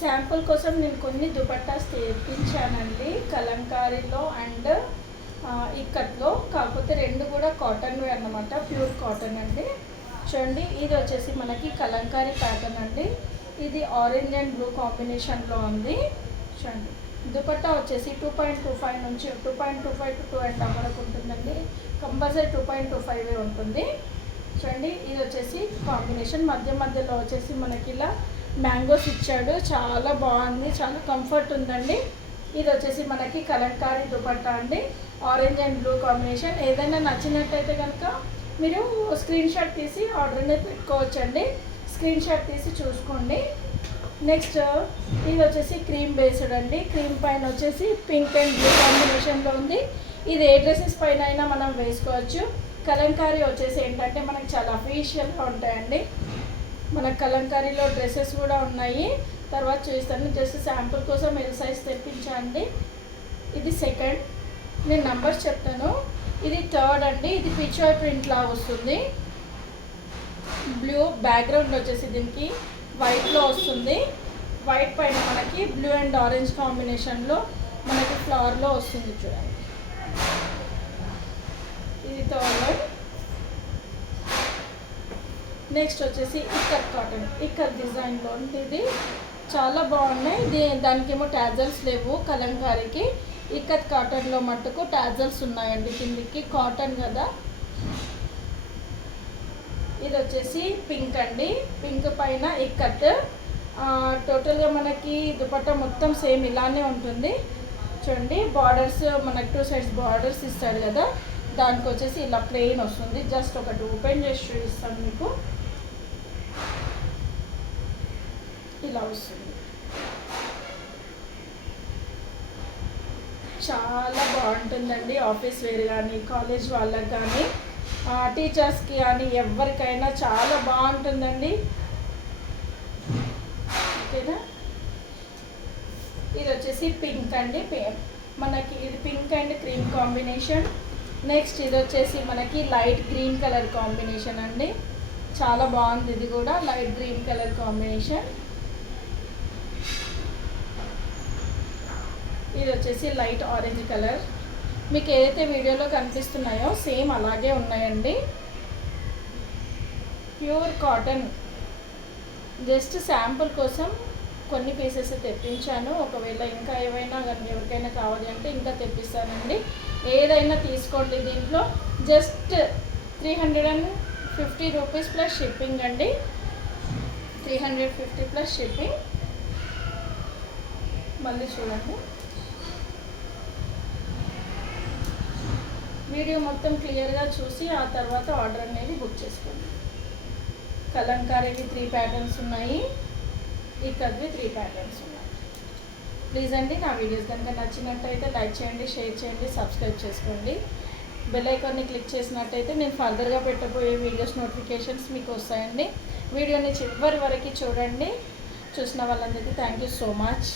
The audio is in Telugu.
శాంపుల్ కోసం నేను కొన్ని దుపట్టాస్ తెప్పించానండి కలంకారీలో అండ్ ఇక్కట్లో. కాకపోతే రెండు కూడా కాటన్వే అన్నమాట, ప్యూర్ కాటన్ అండి. చూడండి, ఇది వచ్చేసి మనకి కలంకారీ ప్యాటర్న్ అండి. ఇది ఆరెంజ్ అండ్ బ్లూ కాంబినేషన్లో ఉంది. చూడండి, దుపట్టా వచ్చేసి 2.25 నుంచి 2.25 to 2.5 వరకు ఉంటుందండి. కంపల్సరీ 2.25 ఉంటుంది. చూడండి, ఇది వచ్చేసి కాంబినేషన్ మధ్య మధ్యలో వచ్చేసి మనకి ఇలా మ్యాంగోస్ ఇచ్చాడు. చాలా బాగుంది, చాలా కంఫర్ట్ ఉందండి. ఇది వచ్చేసి మనకి కలంకారీ దుపట్టా అండి, ఆరెంజ్ అండ్ బ్లూ కాంబినేషన్. ఏదైనా నచ్చినట్టయితే కనుక మీరు స్క్రీన్ షాట్ తీసి ఆర్డర్ అనేది పెట్టుకోవచ్చండి. స్క్రీన్ షాట్ తీసి చూసుకోండి. నెక్స్ట్ ఇది వచ్చేసి క్రీమ్ బేస్డ్ అండి. క్రీమ్ పైన వచ్చేసి పింక్ అండ్ బ్లూ కాంబినేషన్లో ఉంది. ఇది ఏ డ్రెస్సెస్ పైన అయినా మనం వేసుకోవచ్చు. కలంకారీ వచ్చేసి ఏంటంటే మనకి చాలా అఫీషియల్గా ఉంటాయండి. మన కలంకారీలో డ్రెస్సెస్ కూడా ఉన్నాయి, తర్వాత చూస్తాను. జస్ట్ శాంపుల్ కోసం ఎల్ సైజ్ తెప్పించండి. ఇది సెకండ్, నేను నంబర్స్ చెప్తాను. ఇది థర్డ్ అండి. ఇది పిక్చర్ ప్రింట్ లా వస్తుంది. బ్లూ బ్యాక్గ్రౌండ్ వచ్చేసి దీనికి వైట్లో వస్తుంది. వైట్ పైన మనకి బ్లూ అండ్ ఆరెంజ్ కాంబినేషన్లో మనకి ఫ్లవర్లో వస్తుంది. చూడండి, ఇది థర్డ్ వన్. నెక్స్ట్ వచ్చేసి ఇక్కత్ కాటన్, ఇక్కత్ డిజైన్లో ఇది చాలా బాగున్నాయి. దానికేమో ట్యాజల్స్ లేవు కలంకారీకి. ఇక్కత్ కాటన్లో మట్టుకు ట్యాజల్స్ ఉన్నాయండి కిందికి, కాటన్ కదా. ఇది వచ్చేసి పింక్ అండి, పింక్ పైన ఇక్కత్. టోటల్గా మనకి దుపట్టా మొత్తం సేమ్ ఇలానే ఉంటుంది. చూడండి, బార్డర్స్ మనకి 2 sides బార్డర్స్ ఇస్తాడు కదా, దానికి వచ్చేసి ఇలా ప్లెయిన్ వస్తుంది. జస్ట్ ఒకటి ఓపెన్ చేసి చూపిస్తాను మీకు. ఇలా వస్తుంది, చాలా బాగుంటుందండి. ఆఫీస్ వేర్ కానీ, కాలేజ్ వాళ్ళకి కానీ, టీచర్స్కి కానీ, ఎవరికైనా చాలా బాగుంటుందండి. ఓకేనా. ఇది వచ్చేసి పింక్ అండి, మనకి ఇది pink and cream combination. Next ఇది వచ్చేసి మనకి లైట్ గ్రీన్ కలర్ కాంబినేషన్ అండి. చాలా బాగుంది, ఇది కూడా లైట్ గ్రీన్ కలర్ కాంబినేషన్. ఇది వచ్చేసి లైట్ ఆరెంజ్ కలర్. మీకు ఏదైతే వీడియోలో కనిపిస్తున్నాయో సేమ్ అలాగే ఉన్నాయండి. Pure cotton. జస్ట్ శాంపుల్ కోసం కొన్ని పీసెస్ తెప్పించాను. ఒకవేళ ఇంకా ఏవైనా కానీ ఎవరికైనా కావాలి అంటే ఇంకా తెప్పిస్తానండి. ఏదైనా తీసుకోండి. దీంట్లో జస్ట్ 350 రూపీస్ ప్లస్ షిప్పింగ్ అండి. 350 ప్లస్ షిప్పింగ్. మళ్ళీ చూడండి, వీడియో మొత్తం క్లియర్గా చూసి ఆ తర్వాత ఆర్డర్ అనేది బుక్ చేసుకోండి. కలంకారీవి 3 ప్యాటర్న్స్ ఉన్నాయి, ఇక్కడివి 3 ప్యాటర్న్స్ ఉన్నాయి. ప్లీజ్ అండి, నా వీడియోస్ కనుక నచ్చినట్టయితే లైక్ చేయండి, షేర్ చేయండి, సబ్స్క్రైబ్ చేసుకోండి. బెల్ ఐకాన్ని క్లిక్ చేసినట్టయితే నేను ఫర్దర్గా పెట్టబోయే వీడియోస్ నోటిఫికేషన్స్ మీకు వస్తాయండి. వీడియోని చివరి వరకు చూడండి. చూసిన వాళ్ళందరికీ థ్యాంక్ యూ సో మచ్.